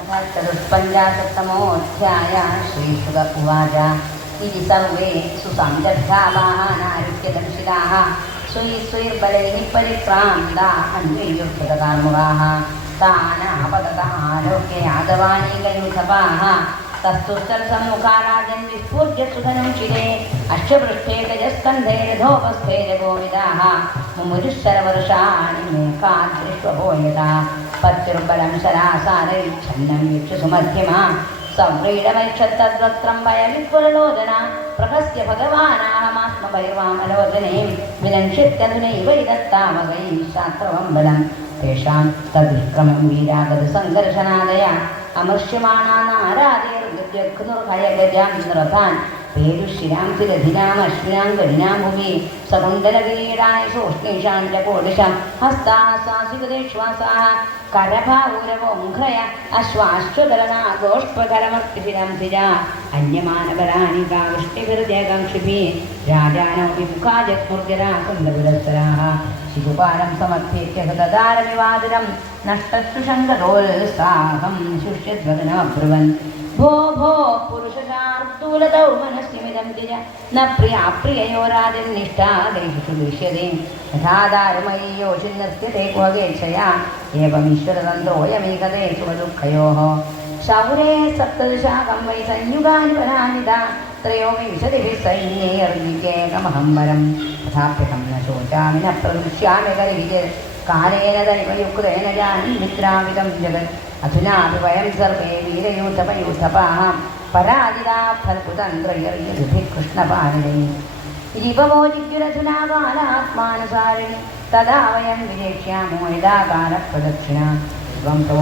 अथ चतुष्पञ्चाशत्तमोऽध्याय श्रीशुक उवाच इति सर्वे सुसञ्जद्धावाः नारुह्यदंशिताः स्वैः स्वैर्बलैः परिक्रान्ता अन्वयुद्धकार्मुकाः तानापतत आलोक्य यादवानीकयुथपाः तस्तुस्तरसम्मुखाराजन् विस्फूर्य सुधनं शिरे अश्वपृष्ठे गजस्कन्धे रथोपस्थे जगोविदाः मुमुरुशरवर्षाणि मेकादृष्वभो यथा पत्युर्बलं शरासारैच्छन्नं वीक्षुसुमध्यमा संव्रीडमैक्षत्तद्वक्त्रं वयविपुरलोचना प्रहस्य भगवानाहमात्मभैर्वामलोचने विलङ्क्षित्यधुनैव इदत्तामगैः शास्त्रवं बलं तेषां तद्विक्रमं वीरागतसङ्घर्षणादया ജഗ്നോർ കയഗജാം നൃതാൻ പേരുഷിരാം തിരധിരാം അശ്വിനാം ഗതിനാം ഭൂമി സകുണ്ടലവീടായ സൂക്ഷ്മേഷാം ച കോടിഷാം ഹസ്താശ്വാസികൃതേശ്വാസാ കരഭാഗുരവോംഘ്രയ അശ്വാശ്വതരനാഘോഷ്പകരമർത്തിരം സിര അന്യമാനപരാണി കാവിഷ്ടിഭിർജേകം ക്ഷിപി രാജാനോപി മുഖാജത്മുർജരാ കുന്ദപുരസ്തരാः ശിശുപാലം സമർപ്പിത്യഹ ദദാരവിവാദിരം നഷ്ടസുഷങ്കരോത്സാഹം ശുഷ്യധ്വനമബ്രുവन् भो भो पुरुषशार्दूलतौ मनस्यमिदं तिज न प्रिया प्रिययोरादिर्निष्ठा देहिषु दृश्यते यथा दारुमयी योषिन्नस्यते कुहगेच्छया एवमीश्वरतन्त्रोऽयमेकते सुखदुःखयोः शौरे सप्तदशाकं वै संयुगानि वरानिदा त्रयोविंशतिभिः सैन्यैर्विकेकमहं वरं तथाप्यहं न शोचामि न प्रदृश्यामि करिविजित् കാലേന ദൈവയുക്തേന ജാനി നിദ്രാവിധം ജഗത്. അധുനാപി വയം സർവേ വീരയൂഥപയൂഥപാം പരാജിതാ ഫൽകുതന്ത്രയറിയതി കൃഷ്ണപാലനേ രിപമോചിക്കുരധുനാ ബാലാത്മാനുസാരിണി തഥാ വയം വിരക്ഷ്യാമോ യഥാ കാലപ്രദക്ഷിണ ശിവം തോ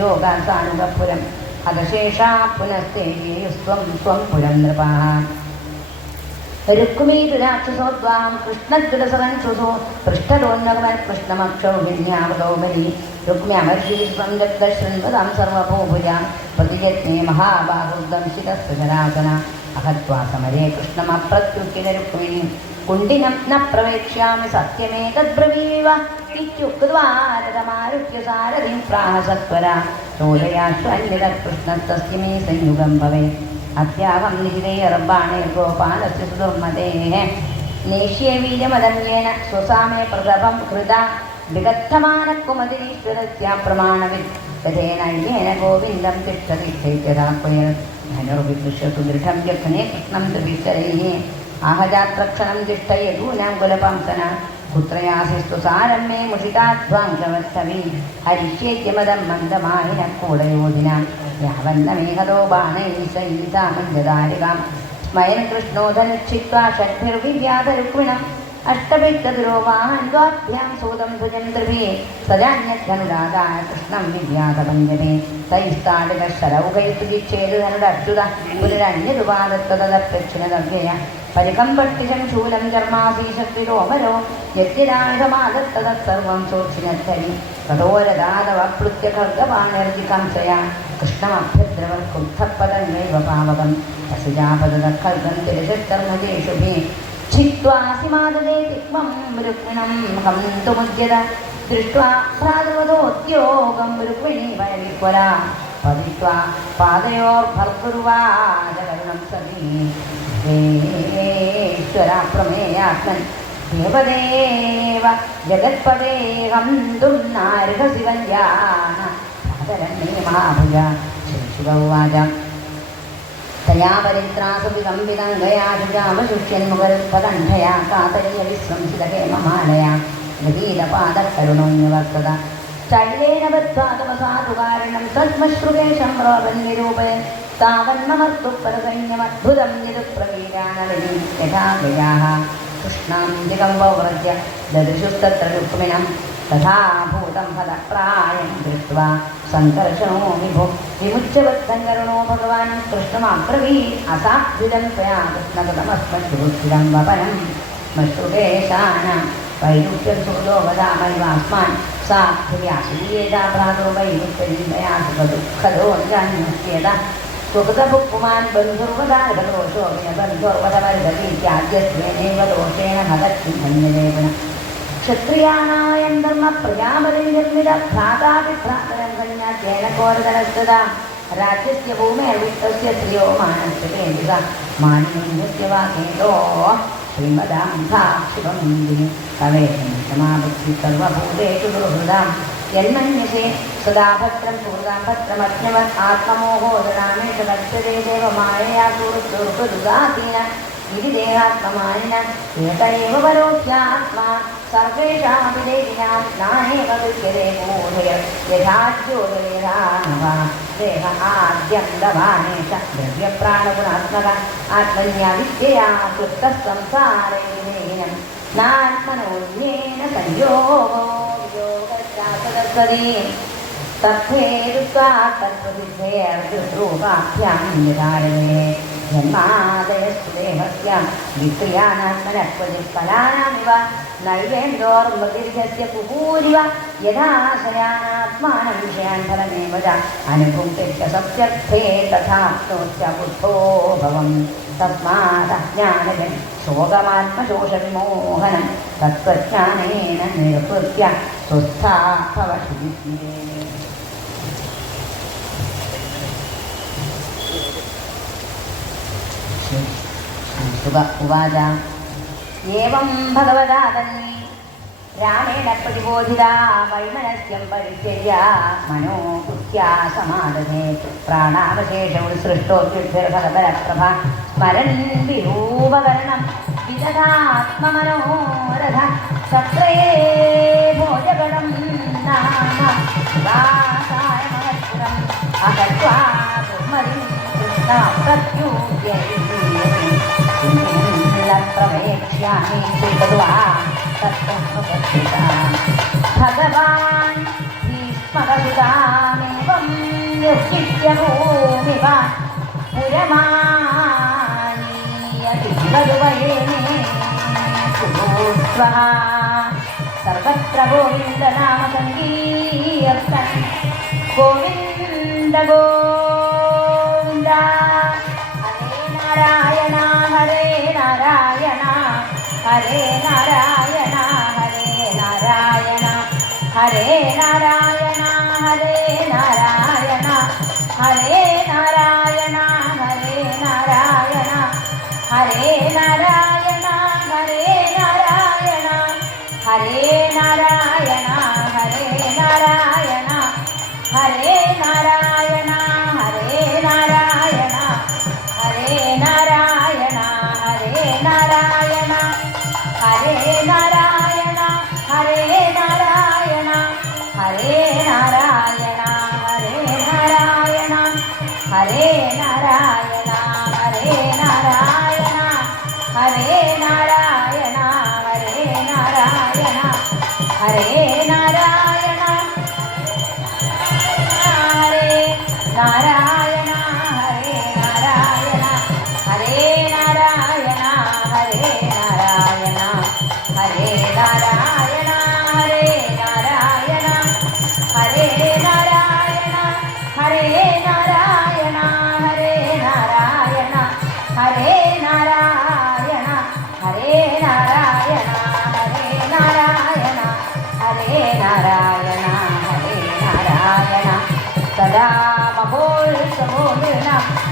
യോഗാസാനുകപുരം അധശേഷാ പുനസ്തേജേയുസ്വം സ്വം പുരം നൃപാ രുക്മീതുരാക്ഷസോദ്വാം കൃഷ്ണഗൃഡസവൻ സുസോ പൃഷ്ഠലോന്നകവൻ കൃഷ്ണമക്ഷൗഹിന്യാവലോകനി രുക്മി അമർഷീസ്വന്തം സർവഭൂഭുജാം പ്രതിജജ്ഞേ മഹാബാഹുദം ശിരസ്വജനാസന അഹത്വാ സമരേ കൃഷ്ണമപ്രത്യുക്കിര രുക്മിണി കുണ്ടിനം ന പ്രവേക്ഷ്യാമി സത്യമേതദ്ബ്രവീവ ഇത്യുക്വാരതമാരുത്യസാരതിം പ്രാഹസത്വര ചോദയാശ്വന്യത കൃഷ്ണസ്തസ്യമേ സംയുഗം ഭവേത് അത്യാഹം നിഹിതൈറബ്ബാണ് ഗോപാലസുദുർമതേഹ നേഷ്യവീര്യമദമ്യേന സ്വസാമേ പ്രതപം ഹൃത വിഗദ്ധമാനക്കുമതിരീശ്വരസ്യ പ്രമാണവിൻ തേനയ്യേന ഗോവിന്ദം തിഷ്ടതി ചൈത്യതാത്മയർ ധനുർവിദൃശ്യ സുദൃഢം വ്യഘ്നെ കൃഷ്ണം ത്രിവിശരൈः आहजात्रक्षणं तिष्ठयदूनां कुलपंसन पुत्रयासिस्तु सारं मे मुषिताध्वाङ्गवत्सवी हरिष्येत्यमदं मन्दमायिनः कूडयोधिनाम् യാവന്നമേഹതോ ബാണൈസൈതാമഞ്ജദാരികാം സ്മയൻ കൃഷ്ണോധനുക്ഷിത്വാ ഷഡ്ഭിർവിര്യാതരുക്മിണം അഷ്ടഭിദ്ധുരോവാൻ ദ്വാഭ്യാം സൂതം ഭുജം ത്രിഭി സജാന്യധനുരാഗായ കൃഷ്ണം വിദ്യാതപഞ്ചമേ തൈസ്താടികശരൗകൈത്തുജിച്ഛേതു ധനുരച്യുത പുനരന്യരുപാദത്തതപ്രക്ഷിണതവ്യയ പരികം പട്ടിശം ശൂലം ചർമാസീശക്തിരോമരോ യജ്ഞരായുധമാദത്തതത്സർവം സോക്ഷിനദ്ധരി. തതോരദാതവപ്ലുത്യ ഖർഗപാണിർജികാംശയ കൃഷ്ണമഭ്യദ്രവൽക്കുദ്ധപദങ്ങൈവ പാവകം. വസിജാപദഖൽഗം തിരശർമ്മദേശുഭി छित्त्वासिमाददे तिक्मं रुक्मिणं हन्तुमुद्यत दृष्ट्वा भ्रातृवधोद्योगं रुक्मिणी वयविह्वला पतित्वा पादयोर्भर्तुर्वाचकरुणं सती देवेश्वरा प्रमेयात्मन् देवदेव जगत्पदे हन्तुं नार्हसि वन्द्यान सादरण्ये महाभुजा श्रीशुभ ത്രയാപരിത്രാസുവിതംബിതംഗയാജാമശുഷ്യന്മുഖരുത്പദണ്ഠയാ കാതരീയ വിശ്വംസിതകേമമാലയ ഗതീലപാദക്കരുണോന്യവർത്തത ശല്യേന ബദ്ധ്വാതമസാധുകാരണം സദ്മശ്രുകേശം പ്രോപന്നിരൂപേ താവന്മർത്തു പരസൈന്യമദ്ഭുതം നിരുപ്രവീരാണവനി യഥാ ഗയാ കൃഷ്ണാം ദിഗംബവ്രജ്യ ദദൃശുസ്തത്ര രുക്മിണം తథా భూతం ఫలప్రాయం కృత్వా సంకర్షణో విభో విముచ్యవత్సంగరుణో భగవాన్ కృష్ణమాబ్రవీత్ అసాధ్యుజం త్వయా కృష్ణపదమస్మద్భూషిరం వపనం మశ్రుకేశాన వైరుప్యం సుఖదో వదామైవాస్మాన్ సాధ్యుయాసీయేదాభ్రాతో వైరుప్యనిందయా సుఖదుఃఖదో నిరాన్యస్యేద సుఖదభుక్కుమాన్ బంధుర్వదాగదోషో బంధోర్వదవర్ధతి ఇత్యాద్యత్వేనైవ దోషేణ భగత్సింహన్యదేవన ಕ್ಷತ್ರಿಯಾಣಾಯಂ ಧರ್ಮ ಪ್ರಜಾಪತಿ ನಿರ್ಮಿತ ಭ್ರಾತಾಪಿ ಭ್ರಾತರಂ ಗಣ್ಯ ಜೇನಕೋರದರಸ್ತದ ರಾಜ್ಯಸ್ಯ ಭೂಮಿ ಅವಿತ್ತಸ್ಯ ಸ್ತ್ರಿಯೋ ಮಾನಸ್ಯತೆ ಎಂಬುದ ಮಾನ್ಯಸ್ಯ ವಾಕೇತೋ ಶ್ರೀಮದಾಂಧಾ ಶಿವಮಂದಿನಿ ತವೇ ಸಮಾಪತ್ತಿ ಸರ್ವಭೂತೇಷು ಬೃಹೃದಾಂ ಯನ್ಮನ್ಯಸೆ ಸದಾ ಭದ್ರಂ ಪೂರ್ವಾಂ ಭದ್ರಮಜ್ಞವತ್ ಆತ್ಮಮೋಹೋ ದೃಢಾಮೇಶ ರಕ್ಷದೆ ದೇವ ಮಾಯೆಯ ಕುರುತು ಹೃದುಗಾತೀನ विधिदेहात्ममानिनः नियत एव परोक्त्यात्मा सर्वेषामपि देहिनां नानेव विद्यते मूढय यथाद्योतरेरानवा देह आद्यं दवानेश द्रव्यप्राणगुणात्मक आत्मन्या विद्यया कृतः संसारे विधेयं नात्मनोन्येन संयोगो योगशास्त्रसदी तत्त्वेरुत्वा तत्त्वविद्येऽर्थरूपाभ्यां निधारये തത്പ്രസിദ്ധേർദ്രൂപാഭ്യാം നിധാരണേ ജന്മാദയസ്തുദേഹസ്യ വിക്രിയാനാത്മനക്വജിഫലാനാമിവ നൈവേന്ദ്രോർമതിർഹസ്യ കുകൂരിവ യഥാശയാനാത്മാനം വിഷയാൻ ഫലമേവ ച അനുഭുക്തി സത്യർത്ഥേ തഥാപ്നോത്യ ബുദ്ധോ ഭവം തസ്മാദജ്ഞാനജൻ ശോകമാത്മശോഷവിമോഹനം തത്വജ്ഞാനേന നിരൃത്യ സ്വസ്ഥാ ഭവ ഉവാച ഏവം ഭഗവതാ തന്നെ. രാമേണ പ്രതിബോധിതാ വൈമനസ്യം പരിചര്യ മനോബുദ്ധ്യാ സമാദനെ. പ്രാണാവശേഷവും സൃഷ്ടോഭഗവരപ്രഭ സ്മരൻ വിരൂപകരണം വിദധാത്മനോരഥ സത്രേ ഭോജകടം നാമ. വാസായ മഹത്വം അകൽവാ ദുർമതി भगवान् भीष्मकविदामेवं यश्चित्यभूमिव पुरमानीयतिवरुवयेने सुभूस्वः सर्वत्र गोविन्दनामसङ्गीयस्तन् गोविन्द गोविन्द ನಾರಾಯಣ ಹರೇ ನಾರಾಯಣ ಹರೇ ನಾರಾಯಣ ಹರೇ ನಾರಾಯಣ ಹರೇ ನಾರಾಯಣ ಹರೇ నారాయణ హరే నారాయణ హరే నారాయణ హరే నారాయణ హరే నారాయణ హరే నారాయణ హరే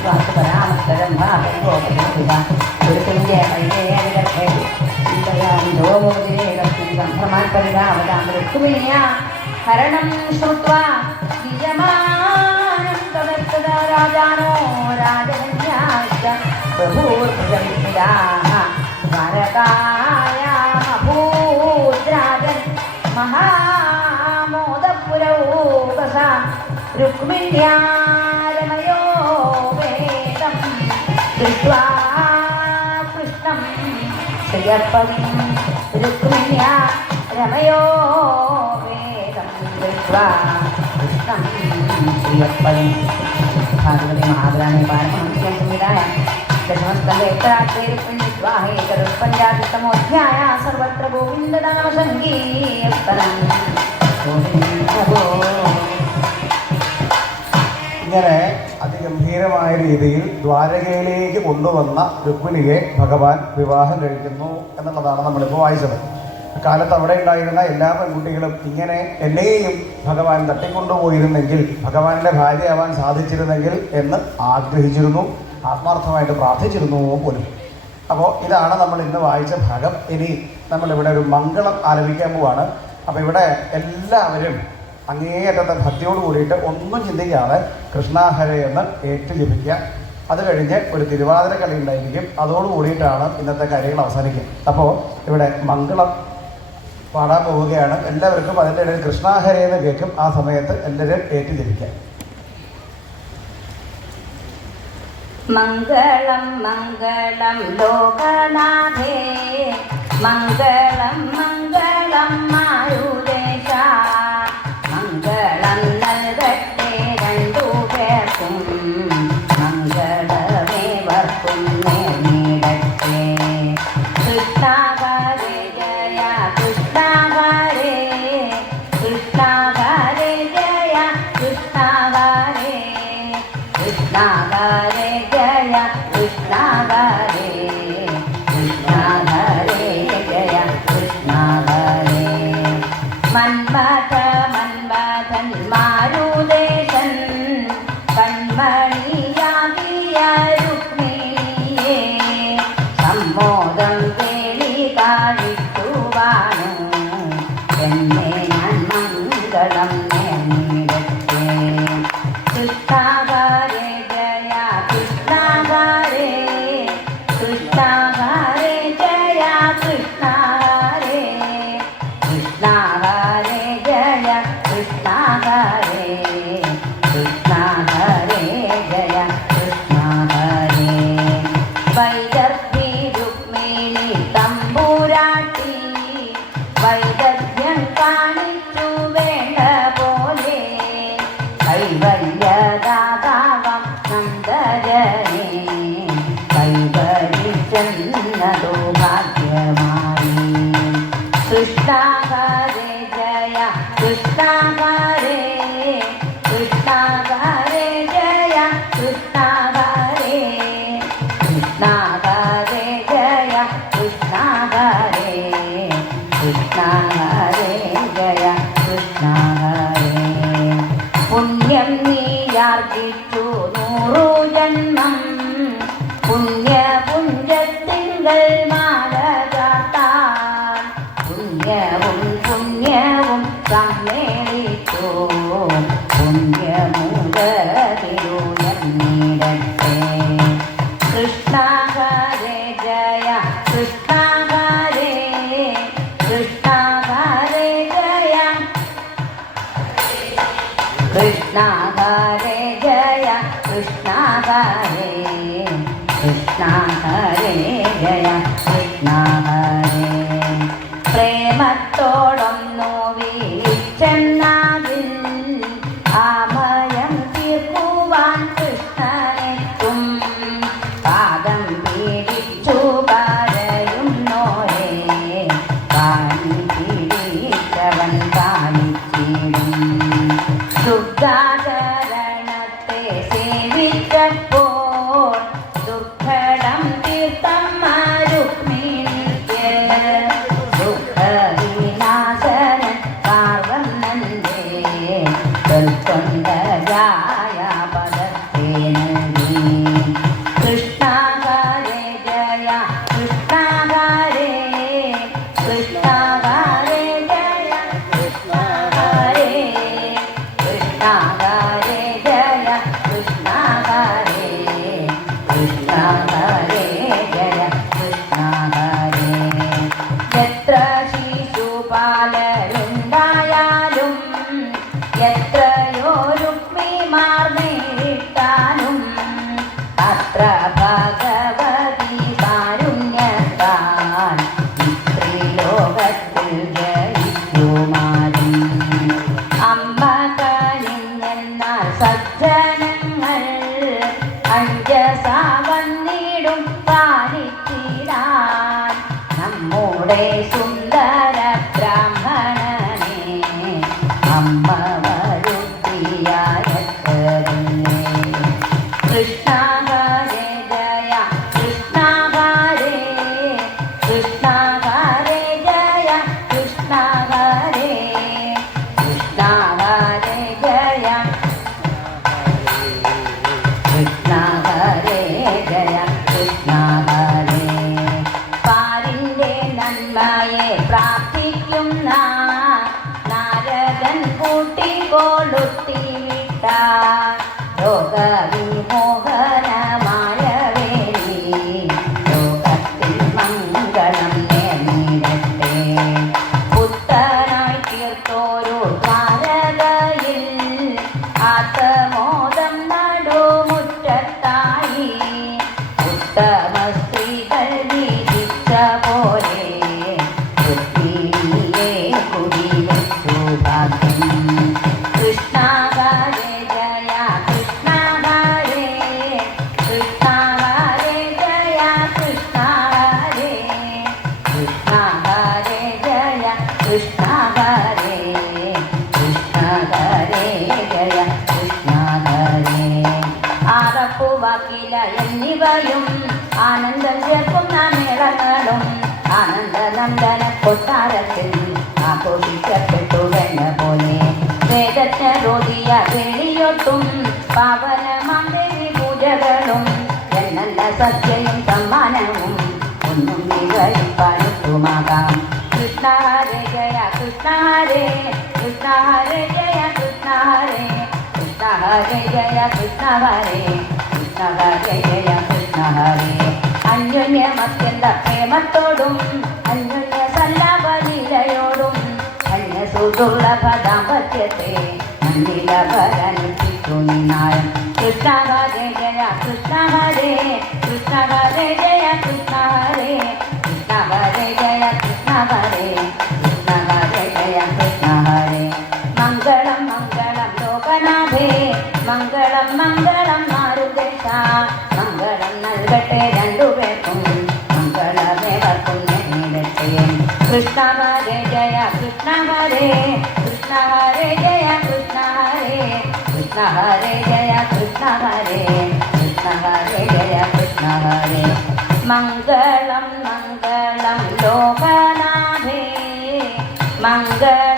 స్వాసుపరామస్తరం వా గోపదేవా గురుతుంజయమయ్యేదట్టే సంభ్రమాత్మగా అవదాం రుక్మిణ్యా హరణం శ్రుత్వా నిజమానం తదర్తదా రాజానో రాజన్యాశ్చ బహూర్జమిదా భరతాయామభూద్రాజన్ మహామోదపురౌకస రుక్మిణ్యా कृत्वा कृष्णं श्रियपं रुक्मिण्या रमयो वेदं कृत्वा कृष्णं श्रियपं भागवते महाग्रामे पारमहंस्यं संविधाय दशमस्कन्धे उत्तरार्धे रुक्मिणीत्वाहे तदुत्पञ्चाशतमोऽध्याया सर्वत्र गोविन्ददानसङ्गीर्तनं गोविन्दभो അതിഗംഭീരമായ രീതിയിൽ ദ്വാരകയിലേക്ക് കൊണ്ടുവന്ന രുക്മിണിയെ ഭഗവാൻ വിവാഹം കഴിക്കുന്നു എന്നുള്ളതാണ് നമ്മളിപ്പോൾ വായിച്ചത്. കാലത്ത് അവിടെ ഉണ്ടായിരുന്ന എല്ലാ പെൺകുട്ടികളും ഇങ്ങനെ എന്നെയും ഭഗവാൻ തട്ടിക്കൊണ്ടുപോയിരുന്നെങ്കിൽ ഭഗവാന്റെ ഭാര്യയാവാൻ സാധിച്ചിരുന്നെങ്കിൽ എന്ന് ആഗ്രഹിച്ചിരുന്നു ആത്മാർത്ഥമായിട്ട് പ്രാർത്ഥിച്ചിരുന്നു പോലും. അപ്പോൾ ഇതാണ് നമ്മൾ ഇന്ന് വായിച്ച ഭാഗം. ഇനി നമ്മളിവിടെ ഒരു മംഗളം ആലപിക്കാൻ പോവാണ്. അപ്പോൾ ഇവിടെ എല്ലാവരും അങ്ങേയറ്റത്തെ ഭക്തിയോട് കൂടിയിട്ട് ഒന്നും ചിന്തിക്കാതെ കൃഷ്ണാഹര എന്ന് ഏറ്റു ജപിക്കുക അത് കഴിഞ്ഞ് ഒരു തിരുവാതിര കളി ഉണ്ടായിരിക്കും. അതോട് കൂടിയിട്ടാണ് ഇന്നത്തെ കാര്യങ്ങൾ അവസാനിക്കുക. അപ്പോൾ ഇവിടെ മംഗളം പാടാൻ പോവുകയാണ്. എല്ലാവർക്കും അതിന്റെ ഇടയിൽ കൃഷ്ണാഹര എന്ന് കേൾക്കും. ആ സമയത്ത് എല്ലാവരും ഏറ്റു ജപിക്കാം മംഗളം മംഗളം ലോകനാഥേ. മംഗളം മംഗളം Gustava de Jaya, Gustava. সঙ্গে 감사합니다. தற்ற പാടിയ പേരിയൊട്ടും പവന മന്ത്രി പൂജകളും എന്നല്ല സത്യവും സമ്മാനവും ഒന്നും വിവരിപ്പാനുമാകാം കൃഷ്ണാരെ ജയ കൃഷ്ണാരെ കൃഷ്ണാരെ ജയ കൃഷ്ണാരെ. കൃഷ്ണാരെ ജയ കൃഷ്ണഹാരെ കൃഷ്ണഹാരെ ജയ കൃഷ്ണഹാരെ അന്യോന്യമത്യന്ത പ്രേമത്തോടും അന്യോന്യ സല്ലാപ നിലയോടും അന്യസുതുള്ള പദാമ്പത്യത്തെ నిలబడని కృష్ణ భరే జయ కృష్ణ భరే மங்களம் மங்களம் லோகநாதே மங்கள